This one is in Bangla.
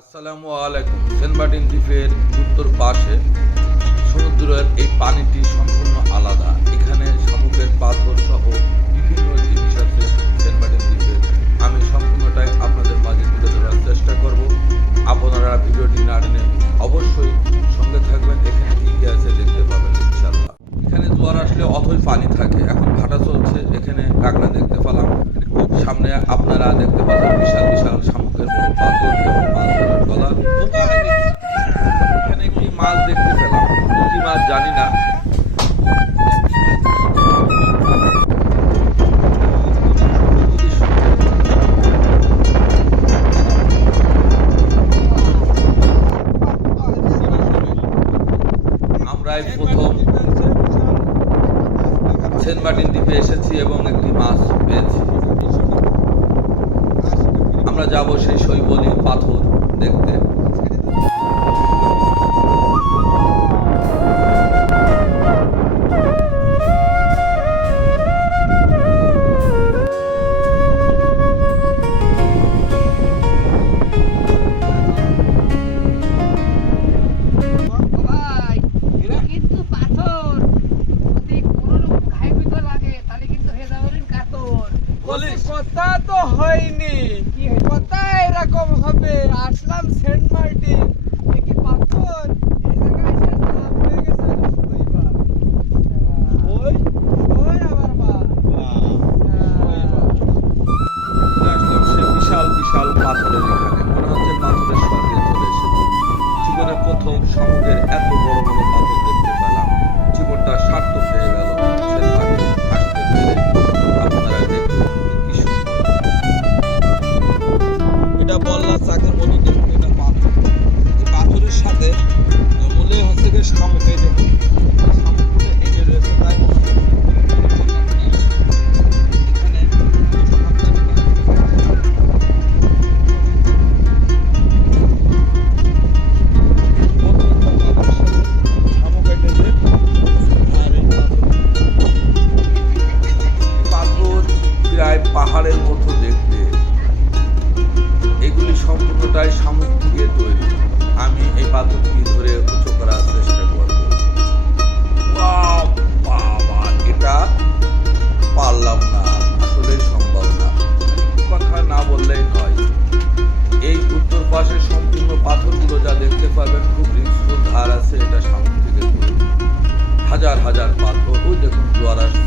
আসসালামু আলাইকুম। সেনবাটিন দ্বীপের উত্তর পাশে সমুদ্রের এই পানিটি সম্পূর্ণ আলাদা। সামনে আপনারা দেখতে পাবেন বিশাল বিশাল শামুকের মতো পাথর এবং ধরার গলা এখানে কি মাছ দেখতে পেলাম। কি মাছ জানি না। আমরা প্রথম সেন্ট মার্টিন দ্বীপে এসেছি এবং একটি মাছ পেয়েছি। আমরা যাব সেই শৈবলী পাথর দেখতে। ভাই এটা কিন্তু সেন্ট মার্টিন দেখি পাথর? এই জায়গায় এসে নাম হয়ে গেছে শৈবাল। ওই? ওই আবার বা আসলাম সেই বিশাল বিশাল পাথরের এখানে। মনে হচ্ছে পাথরের স্বর্গে চলে এসেছি। জীবনে প্রথম সমুদ্রের পাহাড়ের মতো দেখতে এগুলি সম্পূর্ণটাই শামুক দিয়ে তৈরি আমি এই পাথরটি ধরে দেখুন জোয়ার আসছে